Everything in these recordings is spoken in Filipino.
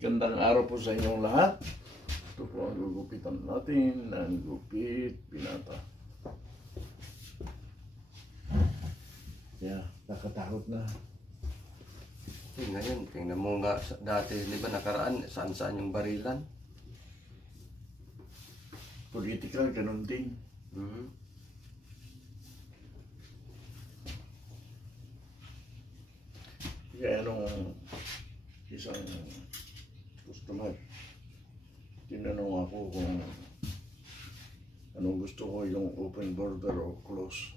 Gandang araw po sa inyong lahat. Ito po ang gugupitan natin ng gupit pinata. Yeah, nakatakot na. Ngayon, tingnan mo nga dati, di ba nakaraan, saan-saan yung barilan? Political, ganun din. Kaya nung isang customer, tinanong ako kung anong gusto ko, yung open border o close.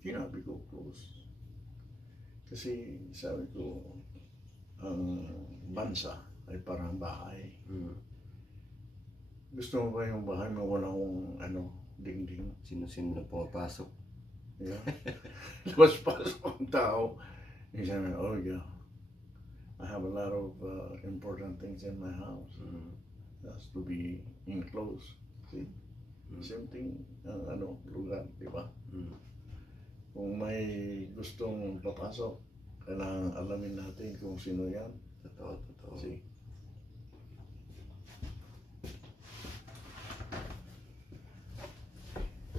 Sinabi ko close. Kasi sabi ko, ang bansa ay parang bahay. Gusto mo ba yung bahay mo walang dingding? Sino-sino na pumapasok? Yeah. Labas-pasok ang tao. He said, oh yeah, I have a lot of important things in my house. Has to be enclosed. See? Same thing, lugar, di ba? Kung may gustong papasok, kailangan alamin natin kung sino yan. Totoo. See?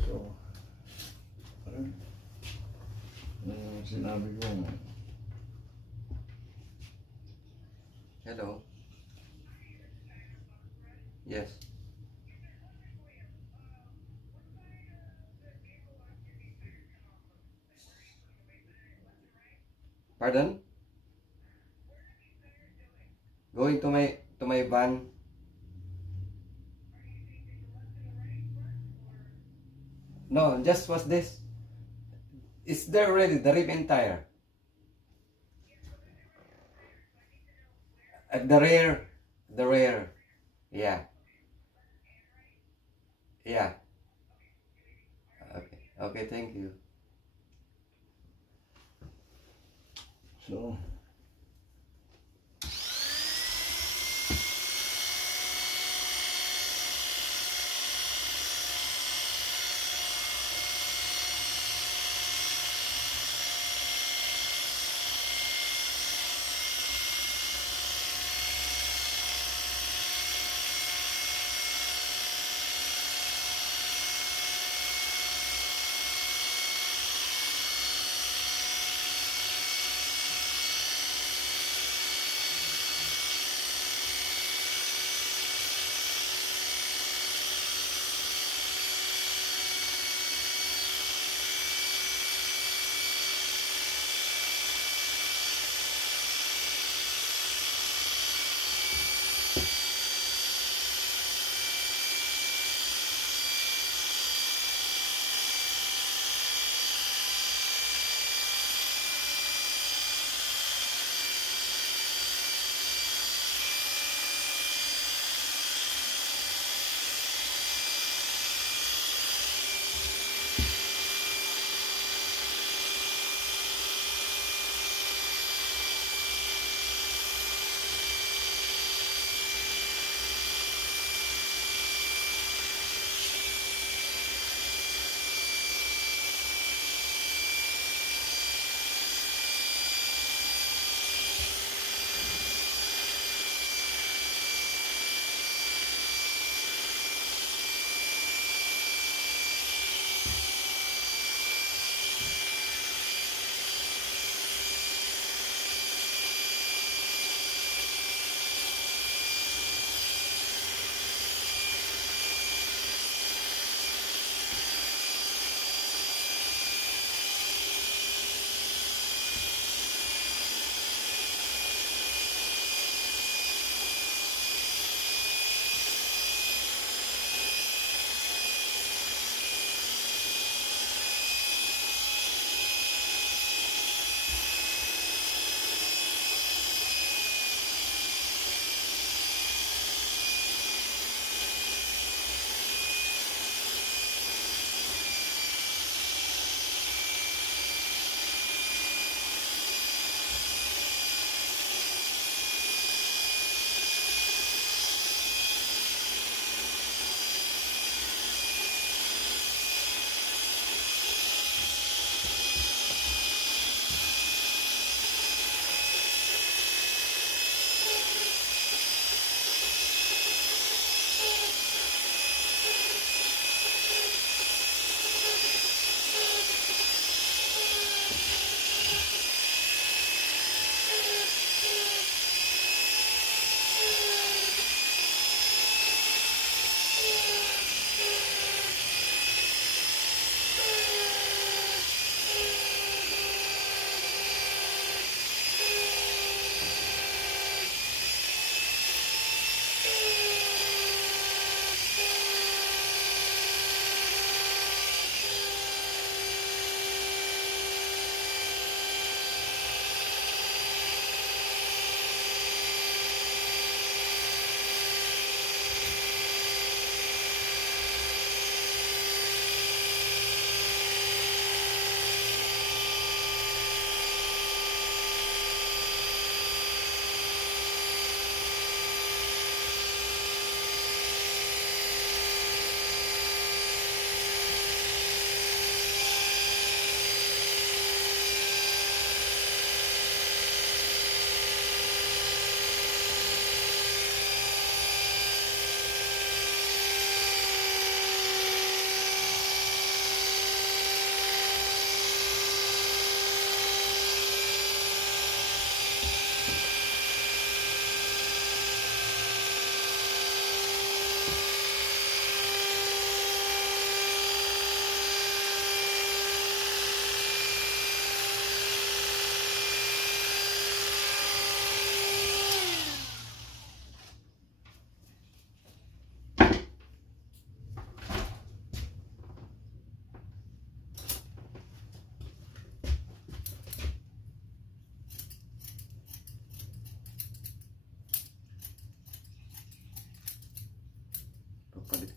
So, parang, sinabi ko, Hello? Yes. Pardon? Going to my van. No, just was this. Is there already the rib and tire? At the rear. Yeah. Okay, thank you. so,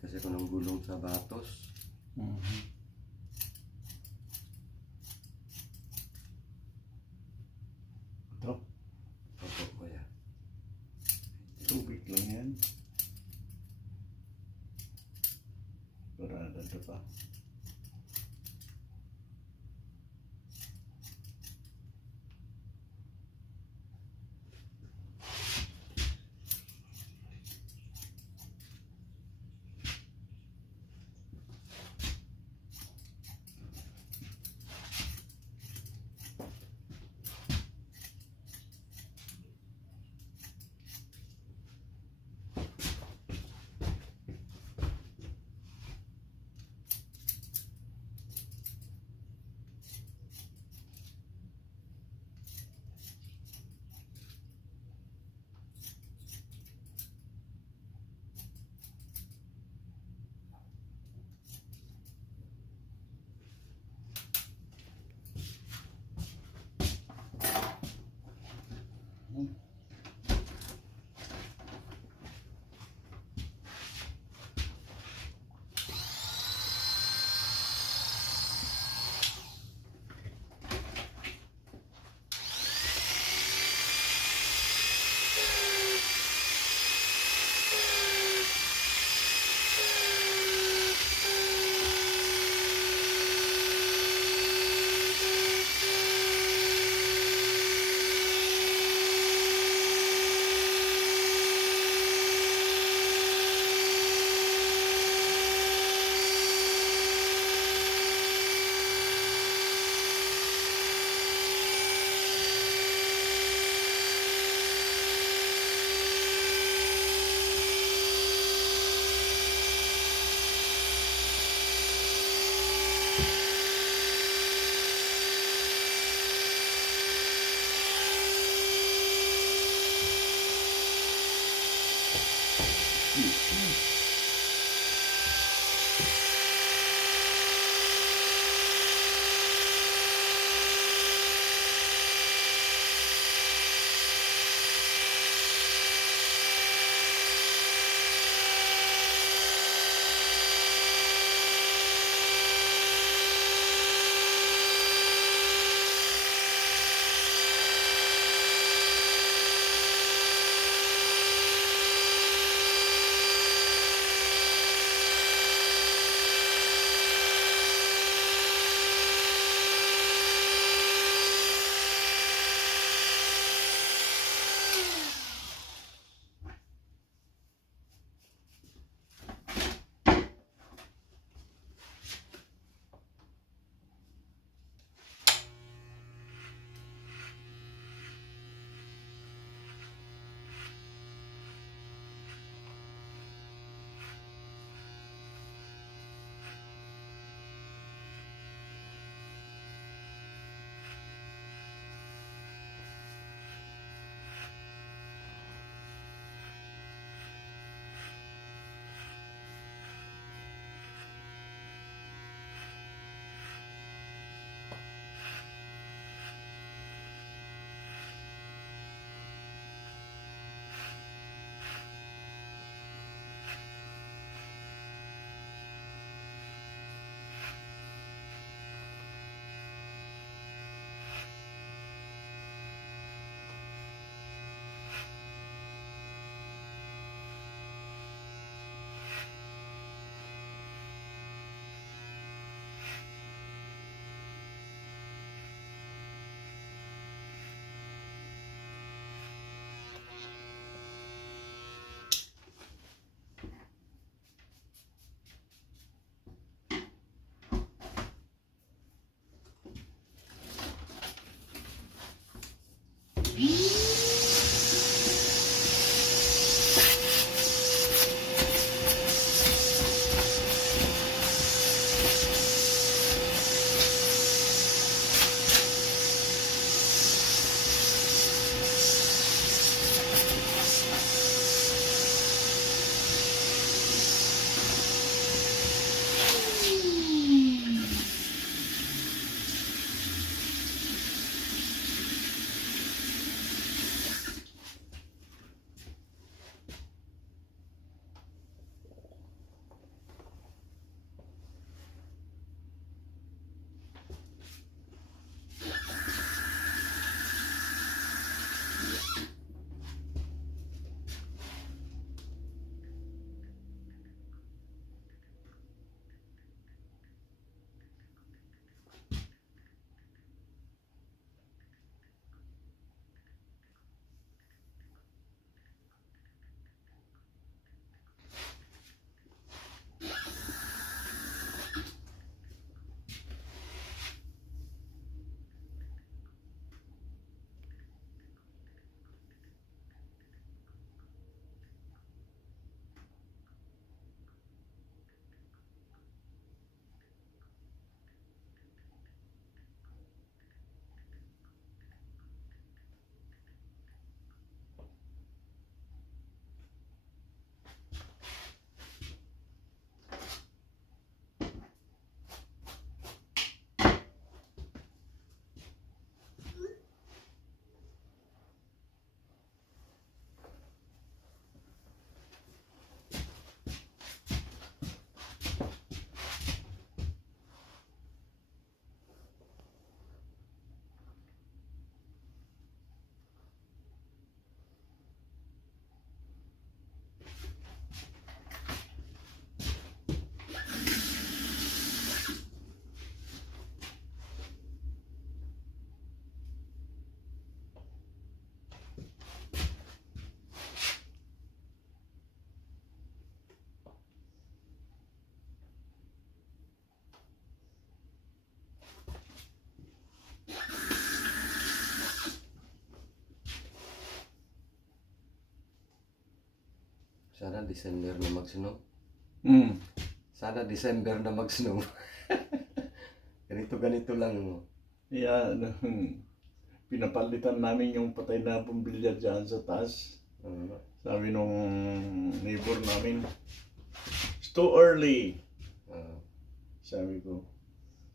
kasi ako ng gulong sa batos. Ito, Opo, kuya. tubig lang yan. Parada ito pa. Sana December na mag-snow. Mm. Sana December na mag-snow. Ganito lang. No? Kaya pinapalitan namin yung patay na bumbilya dyan sa taas. Sabi nung neighbor namin, it's too early. Sabi ko,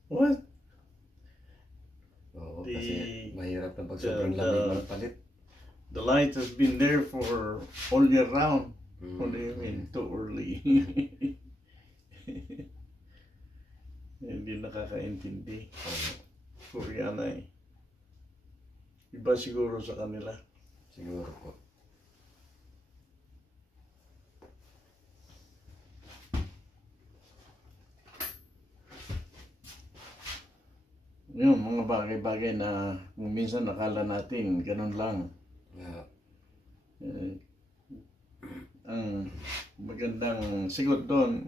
what? Oo, kasi mahirap na pag sobrang lamig magpalit. The light has been there for all year round. What do you mean, too early? Hindi nakakaintindi. Koreana eh. Iba siguro sa kanila. Siguro po. Yung mga bagay-bagay na minsan nakala natin, ganun lang. Yeah. Ang magandang sigot doon,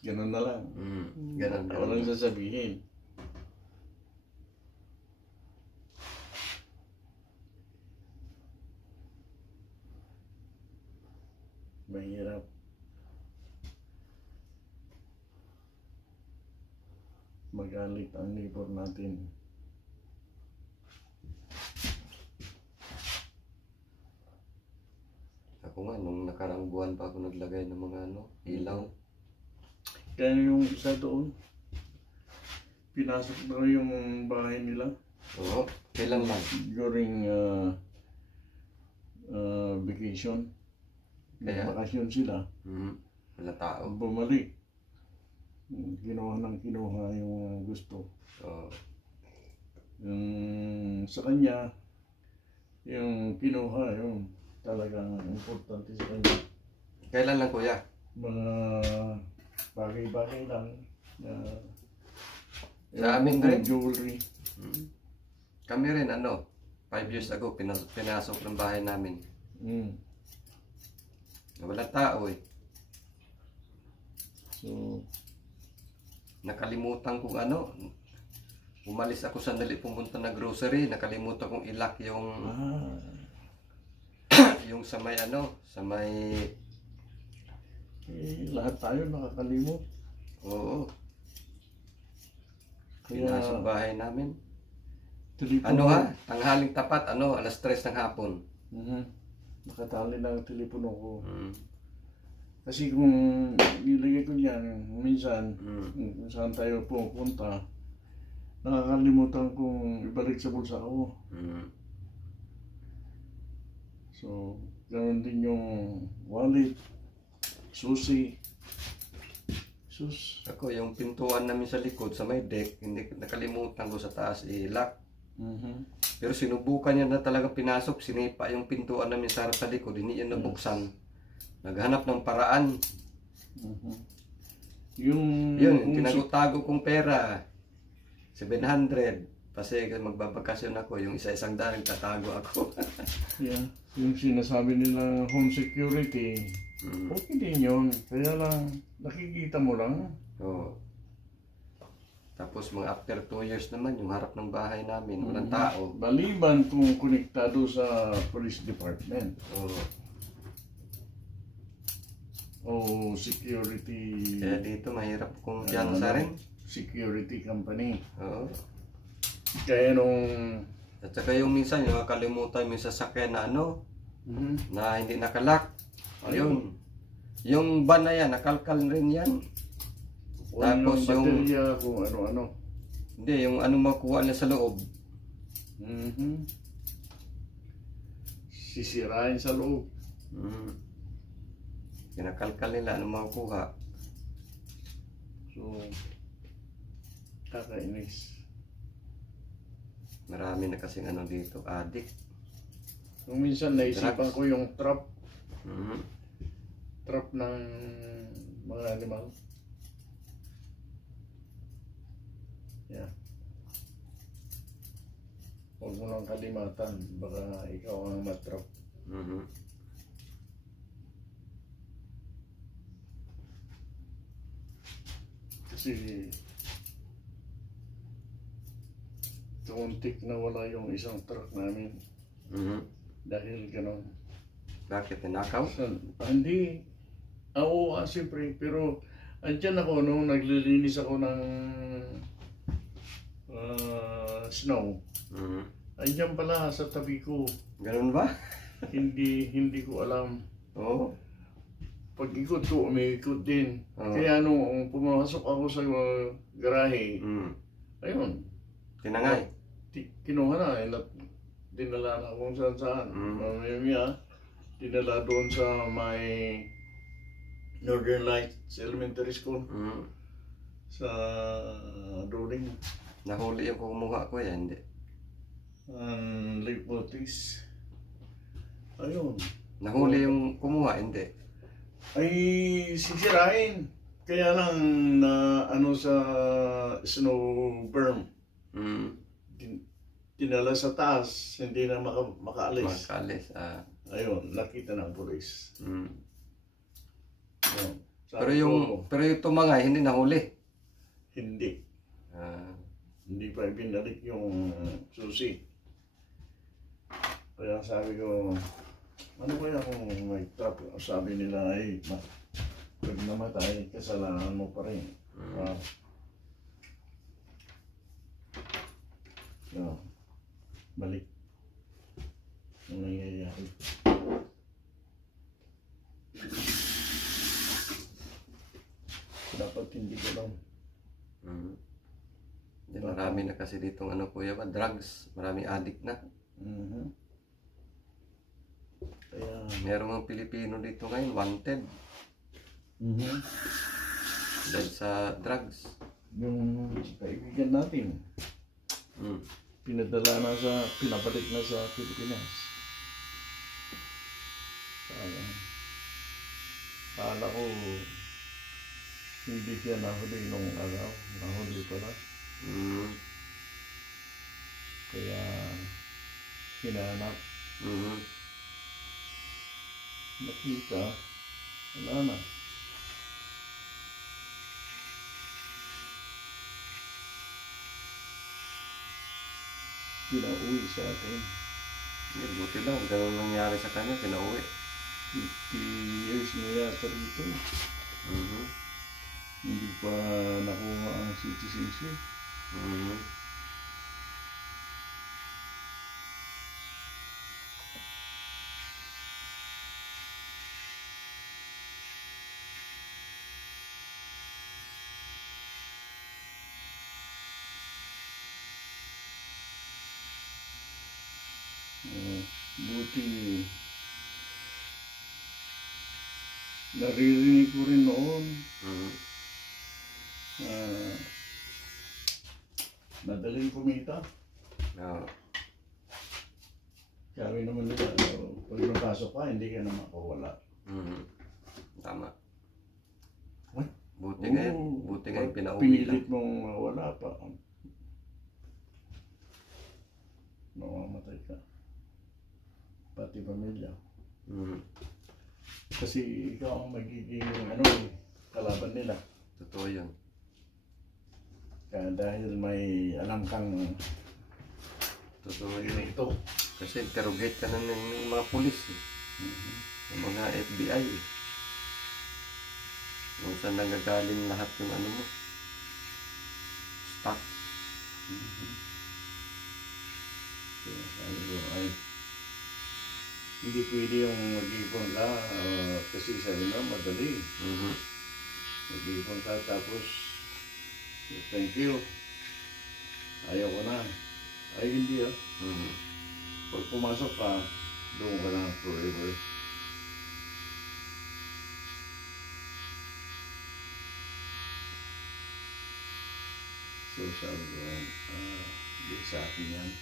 ganun na lang. Ganun. Walang sasabihin. Mahirap. Magalit ang neighbor natin. Ako nga, nung nakaraang buwan pa ako naglagay ng mga ilaw. Kaya yung isa doon, pinasok na yung bahay nila. Oo, kailan lang? During vacation. Kaya? Bakasyon sila. Wala tao. Bumalik. Kinuha yung gusto. Yung sa kanya, yung kinuha, yung talagang importante sa kanya. Kailan lang kuya? Mga bagay-bagay lang. Sa amin rin? Jewelry. Kami rin 5 years ago pinasok ng bahay namin. Wala tao eh. So, nakalimutan kong umalis ako sandali pumunta na grocery, nakalimutan kong ilak yung yung sa may sa may lahat tayo nakakalimot. Oo. Kaya pinasok bahay namin. Telepono. Tanghaling tapat, alas 3 ng hapon. Nakatali na ang telepono ko. Kasi kung nilagay ko niyan, minsan, kung saan tayo pupunta, nakakalimutan kong ibalik sa bulsa ko. So, ganoon din yung wallet, susi. Sus. Ako, yung pintuan namin sa likod, sa may deck, hindi nakalimutan ko sa taas i-lock. Pero sinubukan niya na talaga pinasok, sinipa yung pintuan namin sa harap sa likod, hindi yan nabuksan. Naghanap ng paraan. Yung tinagutago kong pera, 700. Kasi magbabakasyon ako, yung isa-isang daan tatago ako. Yeah, yung sinasabi nila home security, okay din yun. Kaya lang, nakikita mo lang. Oo. Tapos mga after 2 years naman, yung harap ng bahay namin, walang tao. Maliban kung konektado sa police department. O security. Kaya dito mahirap kung piyansa rin. Security company. Oo. Kaya nung... At saka yung minsan, yung nakalimutan yung sasakyan na na hindi nakalak. Ayun. Yung van na yan, nakalkal rin yan. Tapos yung baterya kung ano-ano. Hindi, yung makuha niya sa loob. Sisirain sa loob. Kinakalkal nila, makuha. So, kakainis. Marami na kasing dito, adik. Kung minsan naisipan ko yung trap. Trap ng mga animal. Yeah. Huwag mo lang kalimatan, baka ikaw ang matrap. Kasi tumuntik na wala yung isang truck namin. Dahil ganon. Bakit tinakaw? Hindi. Oo, siyempre. Pero, andyan ako nung naglilinis ako ng snow. Andyan pala sa tabi ko. Ganun ba? Hindi ko alam. Oo. Pag ikot ko, umiikot din. Kaya nung pumasok ako sa garahe, ayun. Tinangay. Kinuha na, dinala na kung saan saan. Mamaya, dinala doon sa may Northern Lights Elementary School. Sa Duling. Nahuli yung kumuha ko yan, hindi. Lake Bautista. Ayun. Nahuli yung kumuha, hindi. Ay, sisirain. Kaya lang na ano sa snow berm. Tinala sa taas, hindi na makaalis. Makaalis, Ayun, nakita ng pulis. Ayun. Pero yung tumangay, hindi nahuli. Hindi. Hindi pa ibinalik yung susi. Kaya sabi ko, ano kaya kung may trap? Sabi nila ay, pag namatay, kasalanan mo pa rin. Balik. Ang nangyayari. Dapat hindi ko lang. Marami na kasi ditong kuya ba, drugs. Maraming addict na. Kaya, meron mga Pilipino dito ngayon, wanted. Dahil sa drugs. Yung kaibigan natin, pinabalik na sa Pilipinas. Kala ko, hindi siya nahuli nung araw. Nahuli pala. Kaya, hinanap. Nakita, wala na. Pinauwi sa atin. Buti lang, ganun nangyari sa kanya, pinauwi. 50 years na yata rito. Hindi pa nakuha ang citizenship. Buti naririnig ko rin noon madaling kumita. Sabi naman nila, pag napasok ka, hindi ka na makawala. Tama. What? Buti ngayon pinauwi pinilit lang. mong wala pa, mamamatay ka. Pati pamilya. Kasi ikaw ang magiging kalaban nila. Totoo yun. Kaya dahil may alam kang Totoo yun. ito. Kasi interrogate ka na ng mga pulis. Ng mga FBI. Kung saan nagagaling lahat yung mo. Stock. Kaya sabi ko, ay, hindi pwede yung mag-ipon ka kasi sabi na madali. Mag-ipon ka tapos thank you. Ayaw ko na. Ay hindi Pag pumasok ka, doon ka na forever. So sabi ko, hindi sa akin yan.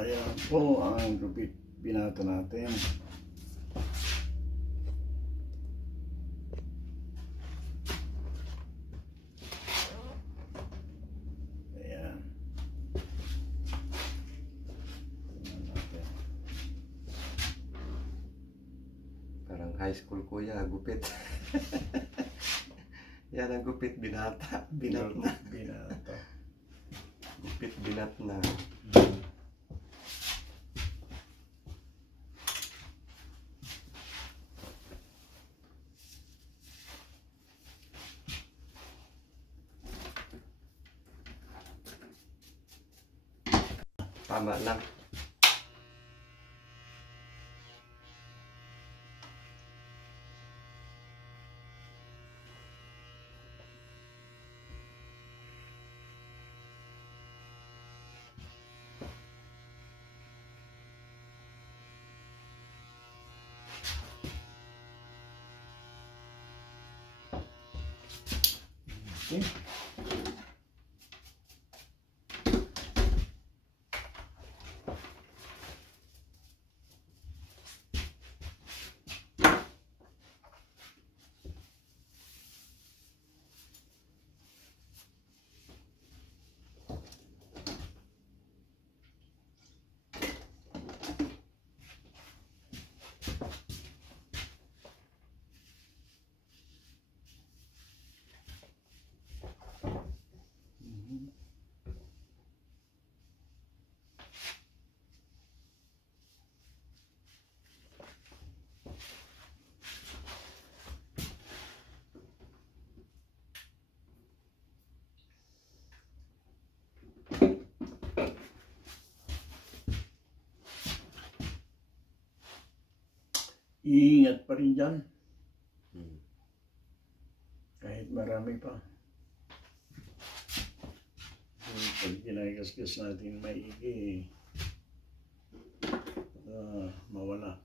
Ayan po ang gupit binata natin. Ayan. Tingnan natin. Parang high school kuya, gupit. Yan ang gupit binata. Binat na. Binata. Gupit binat na. Tama lang. Okay. Iingat pa rin dyan. Kahit marami pa. Pag ginagasgas natin maigi, mawala.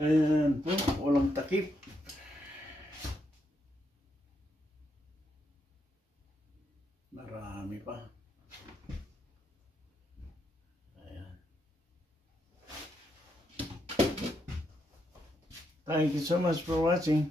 Ayan po, walang takip. Marami pa. Ayan. Thank you so much for watching.